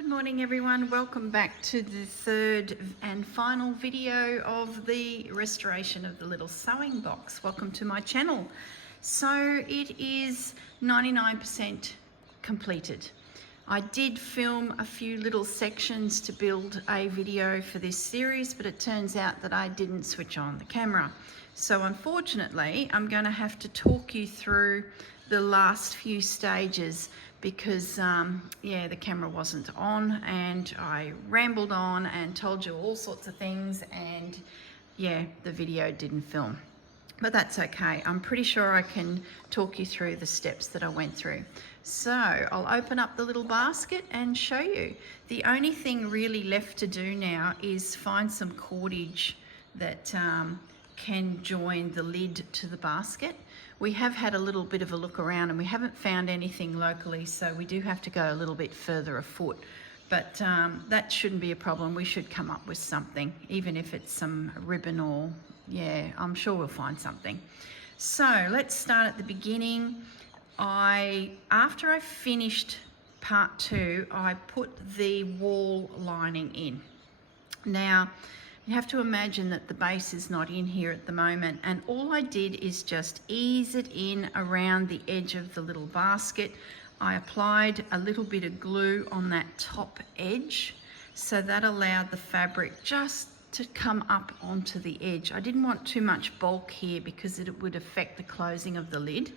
Good morning everyone, welcome back to the third and final video of the restoration of the little sewing box. Welcome to my channel. So it is 99% completed. I did film a few little sections to build a video for this series, but it turns out that I didn't switch on the camera. So unfortunately, I'm going to have to talk you through the last few stages because the camera wasn't on and I rambled on and told you all sorts of things, and the video didn't film. But that's okay. I'm pretty sure I can talk you through the steps that I went through. So I'll open up the little basket and show you. The only thing really left to do now is find some cordage that can join the lid to the basket. We have had a little bit of a look around and we haven't found anything locally, so we do have to go a little bit further afoot. But that shouldn't be a problem. We should come up with something, even if it's some ribbon or, I'm sure we'll find something. So let's start at the beginning. After I finished part 2, I put the wall lining in. Now, you have to imagine that the base is not in here at the moment, and all I did is just ease it in around the edge of the little basket. I applied a little bit of glue on that top edge, so that allowed the fabric just to come up onto the edge. I didn't want too much bulk here because it would affect the closing of the lid.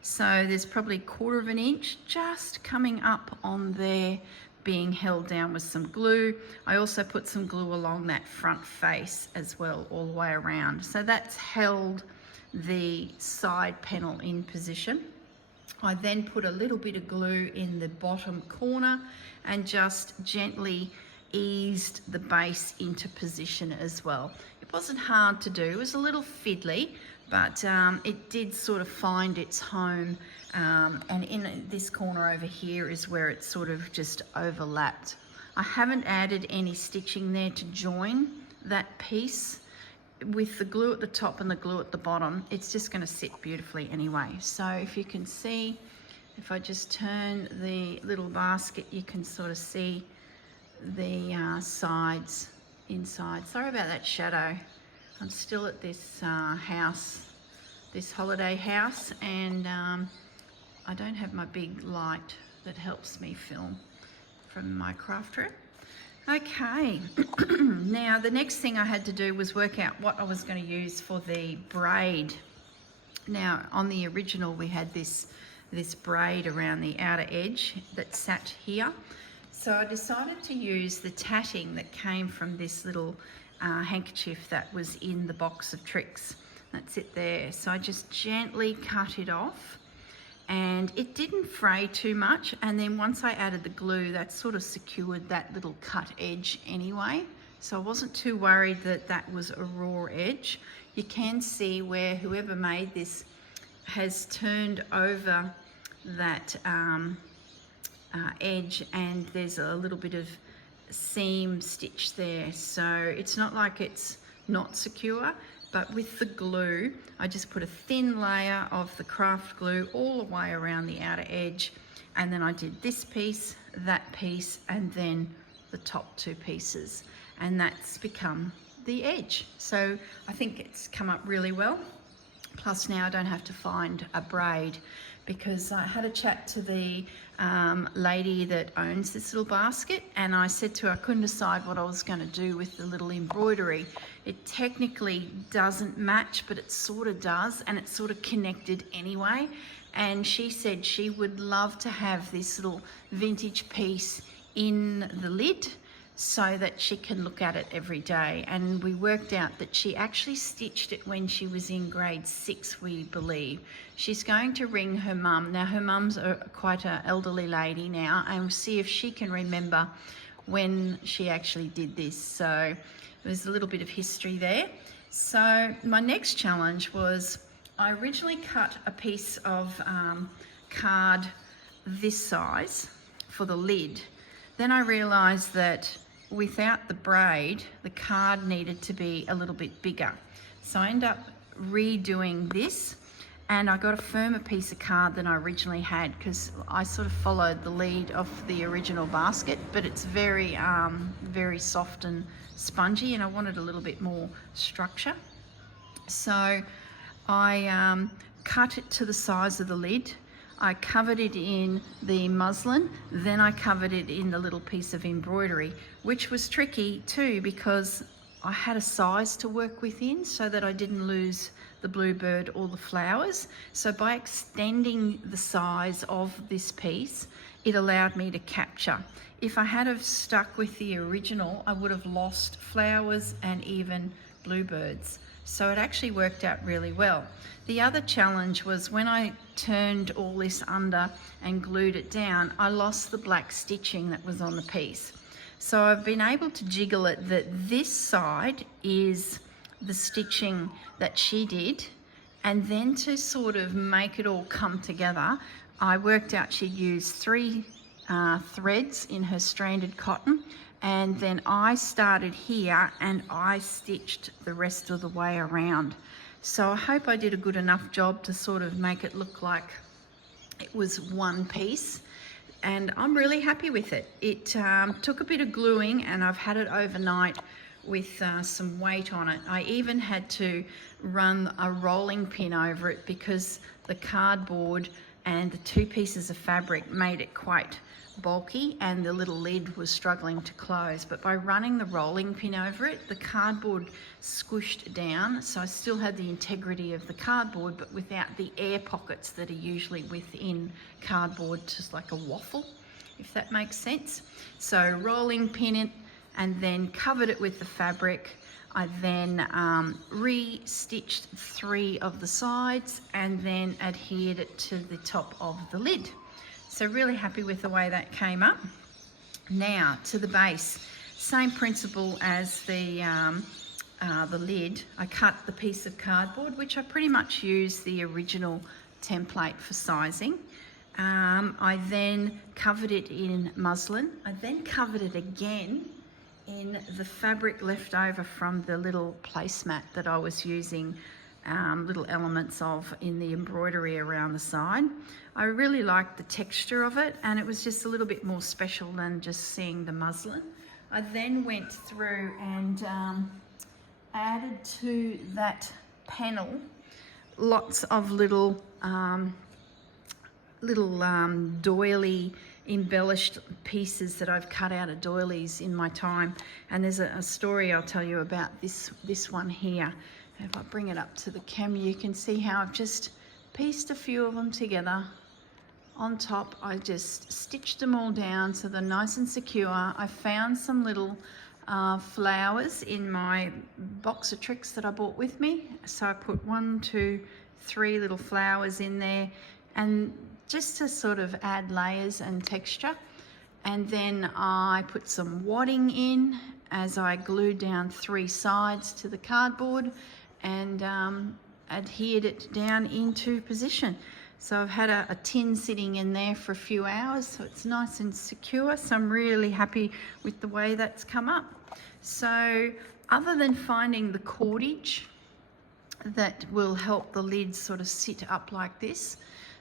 So there's probably 1/4 of an inch just coming up on there, being held down with some glue. I also put some glue along that front face as well, all the way around. So that's held the side panel in position. I then put a little bit of glue in the bottom corner and just gently eased the base into position as well. It wasn't hard to do, it was a little fiddly, but it did sort of find its home, and in this corner over here is where it sort of just overlapped. I haven't added any stitching there to join that piece. With the glue at the top and the glue at the bottom, it's just going to sit beautifully anyway. So if you can see, if I just turn the little basket, you can sort of see the sides inside. Sorry about that shadow. I'm still at this house, this holiday house, and I don't have my big light that helps me film from my craft room. Okay, now the next thing I had to do was work out what I was going to use for the braid. Now on the original we had this braid around the outer edge that sat here. So I decided to use the tatting that came from this little handkerchief that was in the box of tricks. That's it there. So I just gently cut it off, and it didn't fray too much, and then once I added the glue, that sort of secured that little cut edge anyway, so I wasn't too worried that that was a raw edge. You can see where whoever made this has turned over that edge, and there's a little bit of seam stitch there, so it's not like it's not secure. But with the glue, I just put a thin layer of the craft glue all the way around the outer edge, and then I did this piece, that piece, and then the top 2 pieces, and that's become the edge. So I think it's come up really well. Plus now I don't have to find a braid, because I had a chat to the lady that owns this little basket, and I said to her I couldn't decide what I was going to do with the little embroidery. It technically doesn't match, but it sort of does, and it's sort of connected anyway. And she said she would love to have this little vintage piece in the lid so that she can look at it every day. And we worked out that she actually stitched it when she was in grade 6, we believe. She's going to ring her mum. Now her mum's quite an elderly lady now, and we'll see if she can remember when she actually did this. So there's a little bit of history there. So my next challenge was, I originally cut a piece of card this size for the lid. Then I realised that without the braid, the card needed to be a little bit bigger. So I ended up redoing this, and I got a firmer piece of card than I originally had, because I sort of followed the lead of the original basket, but it's very very soft and spongy, and I wanted a little bit more structure. So I cut it to the size of the lid. I covered it in the muslin, then I covered it in the little piece of embroidery, which was tricky too, because I had a size to work within so that I didn't lose the bluebird or the flowers. So by extending the size of this piece, it allowed me to capture. If I had have stuck with the original, I would have lost flowers and even bluebirds. So it actually worked out really well. The other challenge was when I turned all this under and glued it down, I lost the black stitching that was on the piece. So I've been able to jiggle it that this side is the stitching that she did, and then to sort of make it all come together, I worked out she'd use 3 threads in her stranded cotton, and then I started here and I stitched the rest of the way around. So I hope I did a good enough job to sort of make it look like it was one piece, and I'm really happy with it. It took a bit of gluing, and I've had it overnight with some weight on it. I even had to run a rolling pin over it because the cardboard and the 2 pieces of fabric made it quite bulky, and the little lid was struggling to close. But by running the rolling pin over it, the cardboard squished down, so I still had the integrity of the cardboard, but without the air pockets that are usually within cardboard, just like a waffle, if that makes sense. So rolling pin it, and then covered it with the fabric. I then re-stitched 3 of the sides and then adhered it to the top of the lid. So really happy with the way that came up. Now to the base, same principle as the lid. I cut the piece of cardboard, which I pretty much used the original template for sizing. I then covered it in muslin. I then covered it again in the fabric left over from the little placemat that I was using little elements of in the embroidery around the side. I really liked the texture of it, and it was just a little bit more special than just seeing the muslin. I then went through and added to that panel lots of little doily embellished pieces that I've cut out of doilies in my time, and there's a story I'll tell you about this one here. If I bring it up to the camera, you can see how I've just pieced a few of them together. On top, I just stitched them all down so they're nice and secure. I found some little flowers in my box of tricks that I brought with me, so I put 1, 2, 3 little flowers in there, and just to sort of add layers and texture. And then I put some wadding in as I glued down 3 sides to the cardboard and adhered it down into position. So I've had a tin sitting in there for a few hours, so it's nice and secure. So I'm really happy with the way that's come up. So other than finding the cordage that will help the lid sort of sit up like this,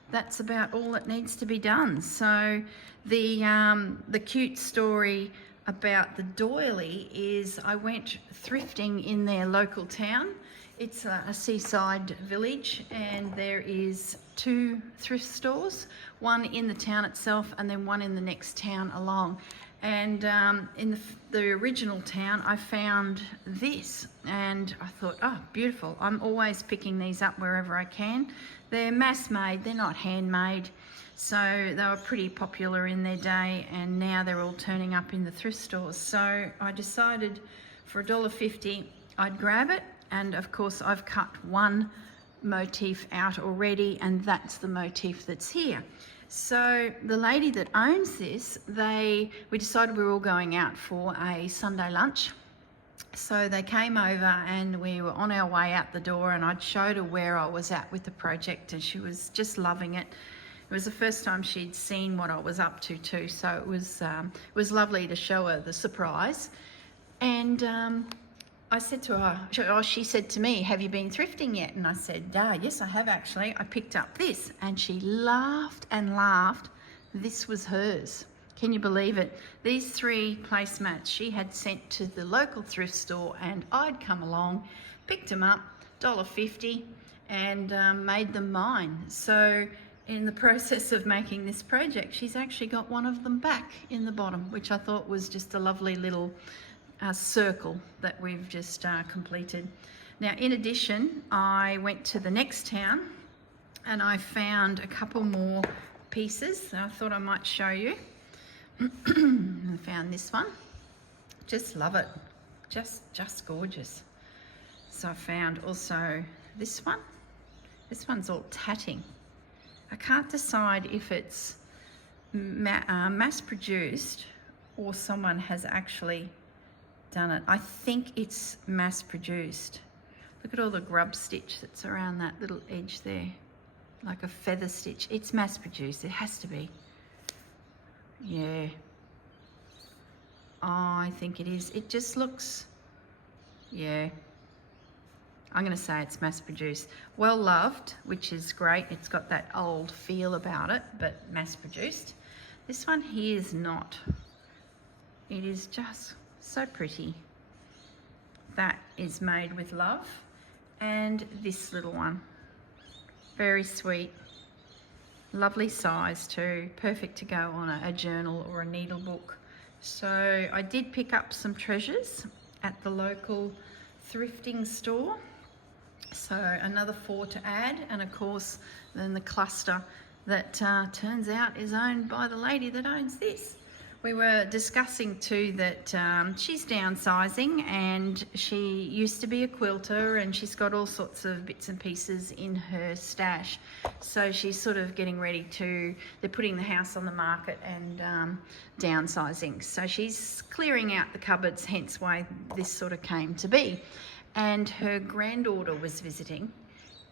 that's about all that needs to be done. So the cute story about the doily is I went thrifting in their local town. It's a seaside village, and there is 2 thrift stores, one in the town itself and then one in the next town along. And in the original town, I found this, and I thought, oh, beautiful. I'm always picking these up wherever I can. They're mass-made, they're not handmade. So they were pretty popular in their day, and now they're all turning up in the thrift stores. So I decided for $1.50 I'd grab it, and of course I've cut one motif out already, and that's the motif that's here. So the lady that owns this, we decided we were all going out for a Sunday lunch. So they came over and we were on our way out the door, and I'd showed her where I was at with the project, and she was just loving it. It was the first time she'd seen what I was up to too, so it was lovely to show her the surprise. And I said to her, she said to me, have you been thrifting yet? And I said, yes, I have actually. I picked up this. And she laughed and laughed. This was hers. Can you believe it? These 3 placemats she had sent to the local thrift store, and I'd come along, picked them up, $1.50, and made them mine. So in the process of making this project, she's actually got one of them back in the bottom, which I thought was just a lovely little circle that we've just completed. Now, in addition, I went to the next town and I found a couple more pieces. I thought I might show you. I found this one. Just love it. Just gorgeous. So I found also this one. This one's all tatting. I can't decide if it's mass produced or someone has actually done it. I think it's mass produced. Look at all the grub stitch that's around that little edge there, like a feather stitch. It's mass produced, it has to be. Yeah. Oh, I think it is. It just looks, yeah. I'm going to say it's mass produced. Well loved, which is great. It's got that old feel about it, but mass produced. This one here is not. It is just so pretty. That is made with love. And this little one, very sweet, lovely size too, perfect to go on a journal or a needle book. So I did pick up some treasures at the local thrifting store. So another 4 to add, and of course then the cluster that turns out is owned by the lady that owns this. We were discussing too that she's downsizing, and she used to be a quilter, and she's got all sorts of bits and pieces in her stash. So she's sort of getting ready to, they're putting the house on the market and downsizing. So she's clearing out the cupboards, hence why this sort of came to be. And her granddaughter was visiting,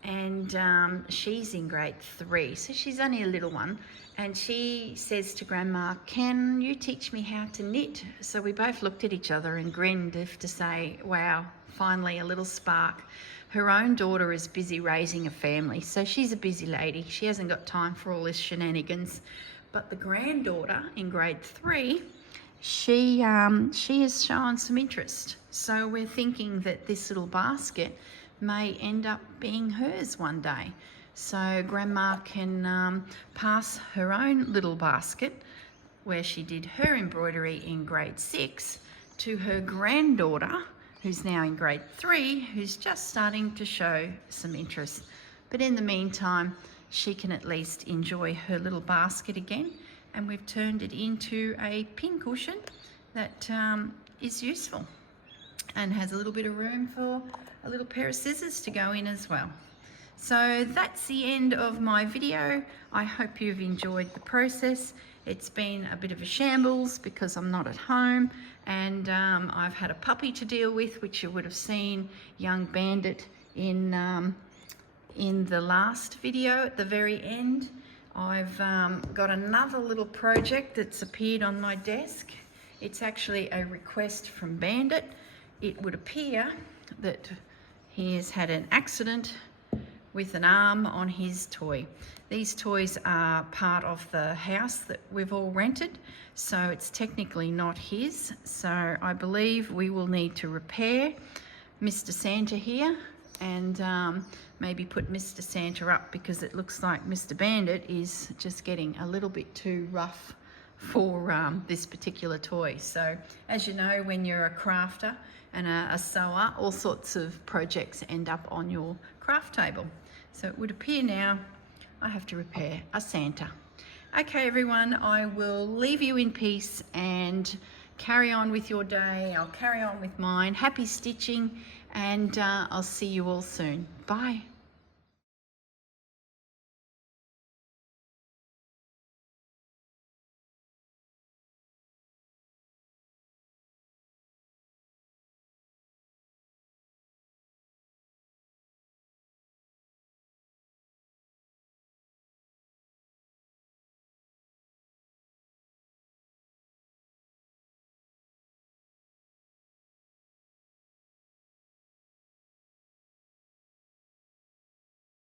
and she's in grade 3, so she's only a little one, and she says to Grandma, can you teach me how to knit? So we both looked at each other and grinned as to say, wow, finally a little spark. Her own daughter is busy raising a family, so she's a busy lady. She hasn't got time for all this shenanigans. But the granddaughter in grade 3, she has shown some interest. So we're thinking that this little basket may end up being hers one day. So Grandma can pass her own little basket where she did her embroidery in grade 6 to her granddaughter, who's now in grade 3, who's just starting to show some interest. But in the meantime, she can at least enjoy her little basket again. And we've turned it into a pin cushion that is useful and has a little bit of room for a little pair of scissors to go in as well. So that's the end of my video. I hope you've enjoyed the process. It's been a bit of a shambles because I'm not at home, and I've had a puppy to deal with, which you would have seen young Bandit in the last video at the very end. I've got another little project that's appeared on my desk. It's actually a request from Bandit. It would appear that he has had an accident with an arm on his toy. These toys are part of the house that we've all rented, so it's technically not his. So I believe we will need to repair Mr. Santa here and maybe put Mr. Santa up, because it looks like Mr. Bandit is just getting a little bit too rough for this particular toy. So as you know, when you're a crafter and a sewer, all sorts of projects end up on your craft table. So it would appear now I have to repair a Santa. Okay everyone, I will leave you in peace and carry on with your day. I'll carry on with mine. Happy stitching, and I'll see you all soon. Bye.